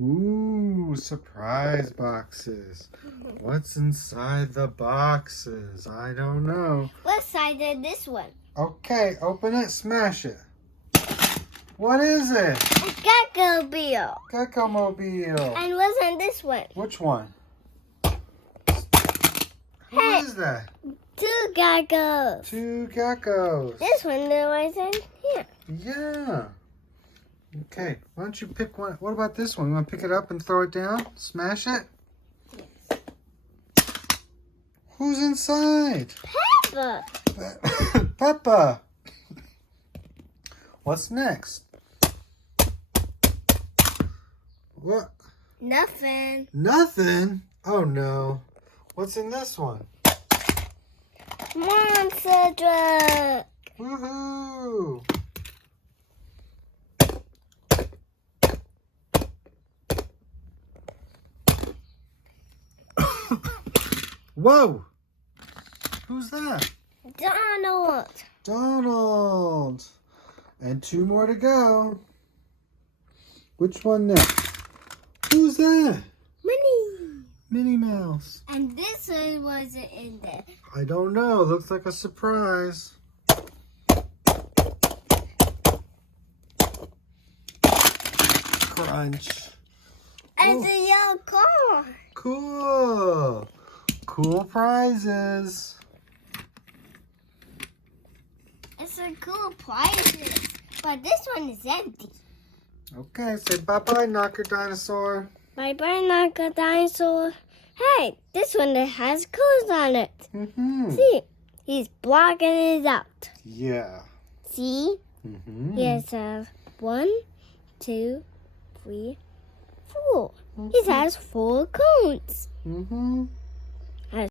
Ooh, surprise boxes. What's inside the boxes? I don't know. What side is this one? Okay, open it, smash it. What is it? A Gecko-mobile. Gecko-mobile. And what's on this one? Which one? Who is that? 2 geckos. 2 geckos. This one was in here. Yeah. Okay, why don't you pick one? What about this one? You want to pick it up and throw it down? Smash it? Yes. Who's inside? Peppa. Peppa. What's next? What? Nothing. Nothing? Oh no. What's in this one? Monster truck. Woohoo! Whoa! Who's that? Donald. Donald. And 2 more to go. Which one next? Who's that? Minnie. Minnie Mouse. And this one wasn't in there. I don't know. Looks like a surprise. Crunch. And the yellow car. Cool. Cool prizes. It's a cool prize. But this one is empty. Okay, say bye-bye, Knocker Dinosaur. Bye-bye, Knocker Dinosaur. Hey, this one that has clothes on it. See, he's blocking it out. Yeah. See? He has 1, 2, 3, 4. He has 4 cones.